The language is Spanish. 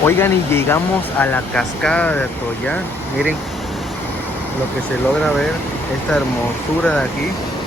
Oigan, y llegamos a la cascada de Atoyac. Miren lo que se logra ver, esta hermosura de aquí.